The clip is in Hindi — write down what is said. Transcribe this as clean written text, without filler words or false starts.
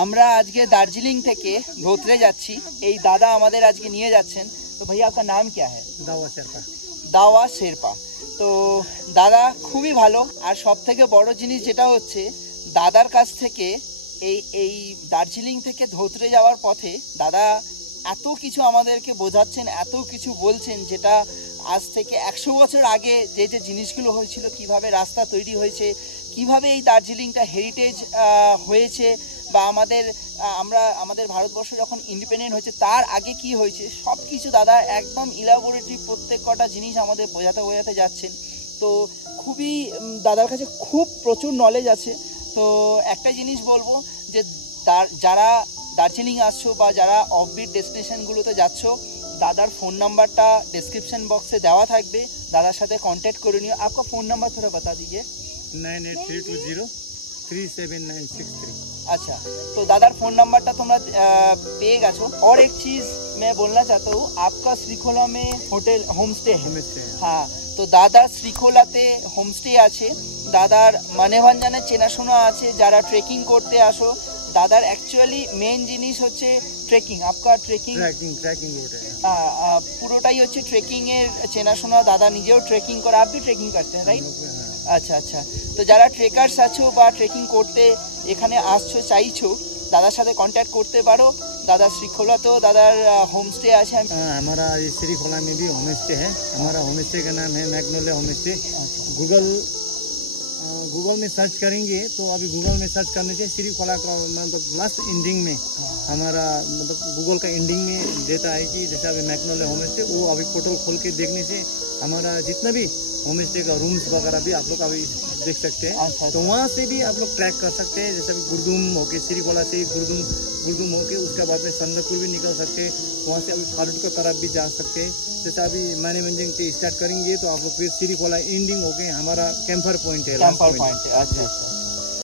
আমরা আজকে দার্জিলিং থেকে ধোত্রে যাচ্ছি। এই দাদা আমাদের আজকে নিয়ে যাচ্ছেন। তো ভাইয়া আপনার নাম क्या है? दावा शेरपा। দাওয়া শেরপা। তো দাদা খুবই ভালো। আর সব থেকে বড় জিনিস যেটা হচ্ছে দাদার কাছ থেকে এই এই দার্জিলিং থেকে ধোত্রে যাওয়ার পথে দাদা এত কিছু আমাদেরকে বোঝাচ্ছেন, এত কিছু বলছেন, যেটা আজ থেকে 100 বছর আগে যে যে জিনিসগুলো হয়েছিল, কিভাবে রাস্তা তৈরি হয়েছে, কিভাবে এই দার্জিলিংটা হেরিটেজ হয়েছে, বা আমাদের ভারতবর্ষ যখন ইন্ডিপেন্ডেন্ট হয়েছে তার আগে কি হয়েছে, সব কিছু দাদা একদম ইলাবোরেটরি প্রত্যেক কটা জিনিস আমাদের বোঝাতে যাচ্ছেন। তো খুবই দাদার কাছে খুব প্রচুর নলেজ আছে। তো একটা জিনিস বলবো যে যারা দার্জিলিং আসছো বা যারা অফবিট ডেস্টিনেশনগুলোতে যাচ্ছ, দাদার ফোন নাম্বারটা ডেসক্রিপশন বক্সে দেওয়া থাকবে, দাদার সাথে কন্ট্যাক্ট করে নিও। आपका फ़ोन नंबर थोड़ा बता दीजिए। 9832037963। अच्छा, तो दादार फ़ोन नंबरটা তোমরা পেয়ে গেছো। और एक चीज़ मैं बोलना चाहता हूँ, आपका श्रीखोला में होटल होमस्टे है। हाँ, তো দাদা শ্রীখোলাতে হোমস্টে আছে। দাদার মানেভাঞ্জানে চেনাশোনা আছে। যারা ট্রেকিং করতে আসো, দাদার অ্যাকচুয়ালি মেন জিনিস হচ্ছে ট্রেকিং। আপনার ট্রেকিং रूट है। পুরোটাই হচ্ছে ট্রেকিংয়ের চেনাশোনা। দাদা নিজেও ট্রেকিং করে। আপনি ট্রেকিং করতে हैं রাইট? আচ্ছা আচ্ছা। তো যারা ট্রেকার্স আছো বা ট্রেকিং করতে এখানে আসছো, চাইছো, দাদার সাথে কন্ট্যাক্ট করতে पारो। दादा श्रीखोला तो दादार होमस्टे আছে। हमारा ये श्रीखोला में भी होमस्टे है। हमारा होमस्टे का नाम है मैग्नोलिया होमस्टे। गूगल में सर्च करेंगे तो अभी गूगल में सर्च करने से श्रीखोला का मतलब लास्ट एंडिंग में हमारा मतलब गूगल का एंडिंग में देता है कि जैसे अभी मैग्नोलिया होमस्टे, वो अभी पोर्टल खोल के देखने से हमारा जितना भी होमस्टे का रूम्स वगैरह भी आप लोग अभी देख सकते हैं। तो वहाँ से भी आप लोग ट्रैक कर सकते हैं। जैसे अभी गुरदुम होके श्रीखोला से गुरदुम होके उसके बाद में संदकपुर भी निकल सकते हैं। वहाँ से अभी फालूट की तरफ भी जा सकते हैं। जैसे अभी मानेभंजन पे स्टार्ट करेंगे तो आप लोग फिर श्रीखोला एंडिंग होके हमारा कैंपर पॉइंट है। कैंपर पॉइंट है। अच्छा अच्छा।